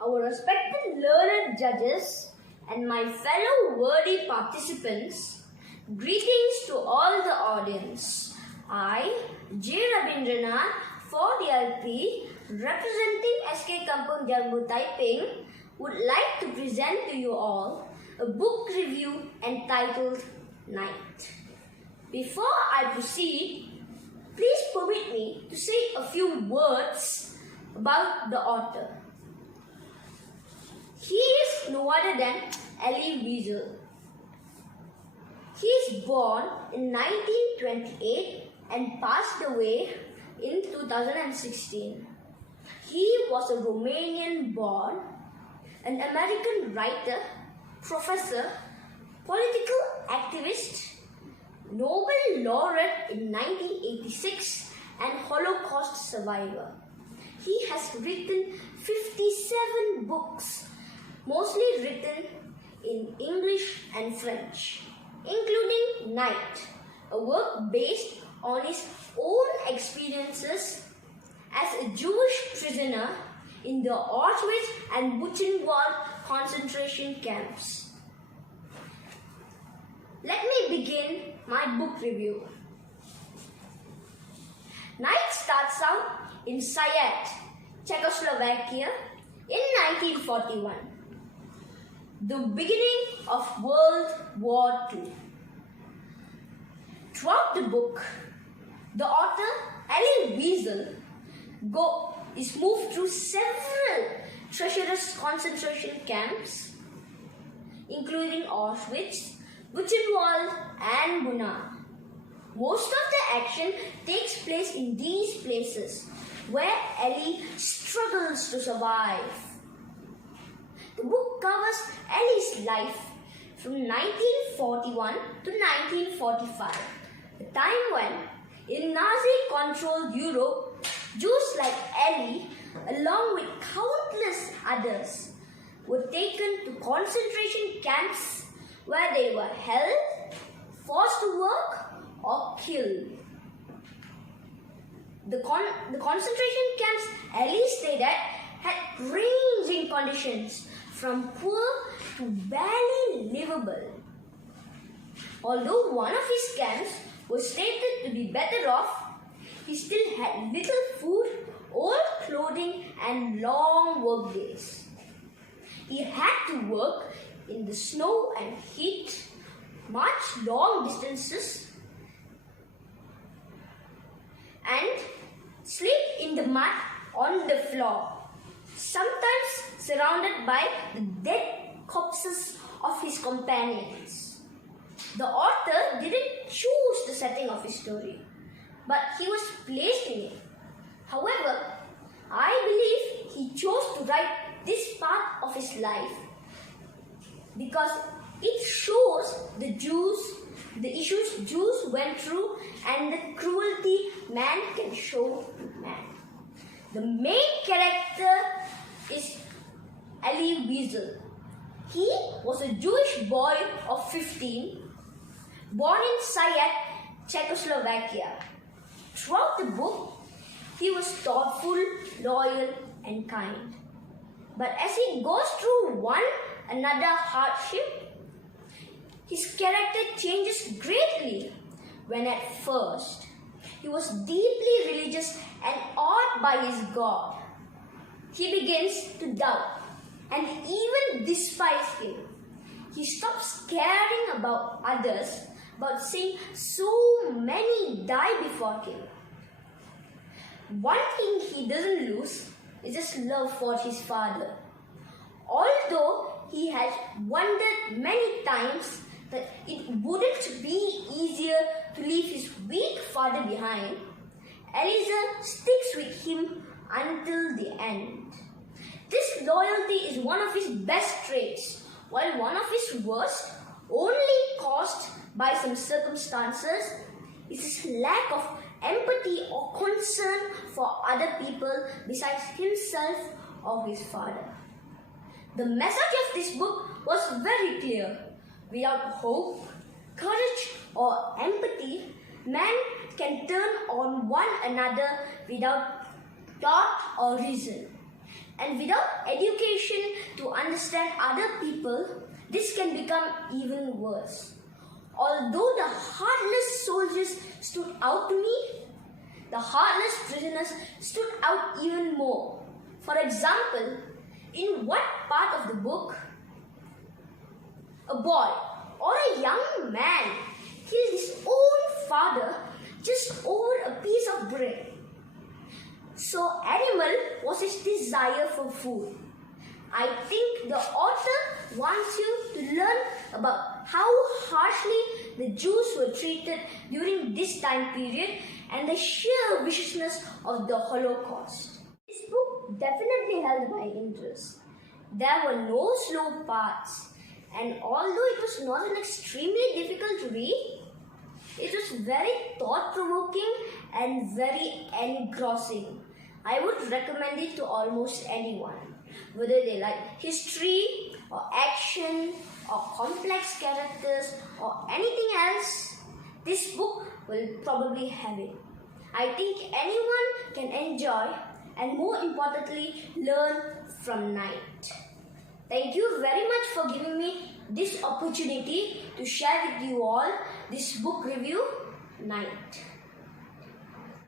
Our respected learned judges and my fellow worthy participants, greetings to all the audience. I, J.Rabindranath, for the LP, representing SK Kampung Jambu Typing, would like to present to you all a book review entitled Night. Before I proceed, please permit me to say a few words about the author. He is no other than Elie Wiesel. He is born in 1928 and passed away in 2016. He was a Romanian-born, an American writer, professor, political activist, Nobel laureate in 1986 and Holocaust survivor. He has written 57 books, mostly written in English and French, including Night, a work based on his own experiences as a Jewish prisoner in the Auschwitz and Buchenwald concentration camps. Let me begin my book review. Night starts out in Sayet, Czechoslovakia in 1941, the beginning of World War II. Throughout the book, the author, Elie Wiesel, is moved through several treacherous concentration camps, including Auschwitz, Buchenwald and Buna. Most of the action takes place in these places, where Elie struggles to survive. The book covers Elie's life from 1941 to 1945, the time when, in Nazi-controlled Europe, Jews like Elie, along with countless others, were taken to concentration camps where they were held, forced to work, or killed. The concentration camps Elie stayed at had ranging conditions, from poor to barely livable. Although one of his camps was stated to be better off, he still had little food, old clothing and long work days. He had to work in the snow and heat, march long distances, and sleep in the mud on the floor, sometimes surrounded by the dead corpses of his companions. The author didn't choose the setting of his story, but he was placed in it. However, I believe he chose to write this part of his life because it shows the issues Jews went through and the cruelty man can show man. The main character is Elie Wiesel. He was a Jewish boy of 15, born in Sayet, Czechoslovakia. Throughout the book, he was thoughtful, loyal and kind. But as he goes through another hardship, his character changes greatly when at first he was deeply religious and awed by his God. He begins to doubt and even despise him. He stops caring about others, about seeing so many die before him. One thing he doesn't lose is his love for his father. Although he has wondered many times that it wouldn't be easier to leave his weak father behind, Eliezer sticks with him until the end. This loyalty is one of his best traits, while one of his worst, only caused by some circumstances, is his lack of empathy or concern for other people besides himself or his father. The message of this book was very clear. Without hope, courage or empathy, man can turn on one another without thought or reason. And without education to understand other people, this can become even worse. Although the heartless soldiers stood out to me, the heartless prisoners stood out even more. For example, in one part of the book, a boy or a young man killed his own father just over a piece of bread. So animal was his desire for food. I think the author wants you to learn about how harshly the Jews were treated during this time period and the sheer viciousness of the Holocaust. This book definitely held my interest. There were no slow parts, and although it was not an extremely difficult to read, it was very thought-provoking and very engrossing. I would recommend it to almost anyone, whether they like history or action or complex characters or anything else. This book will probably have it. I think anyone can enjoy and more importantly learn from Night. Thank you very much for giving me this opportunity to share with you all this book review, Night.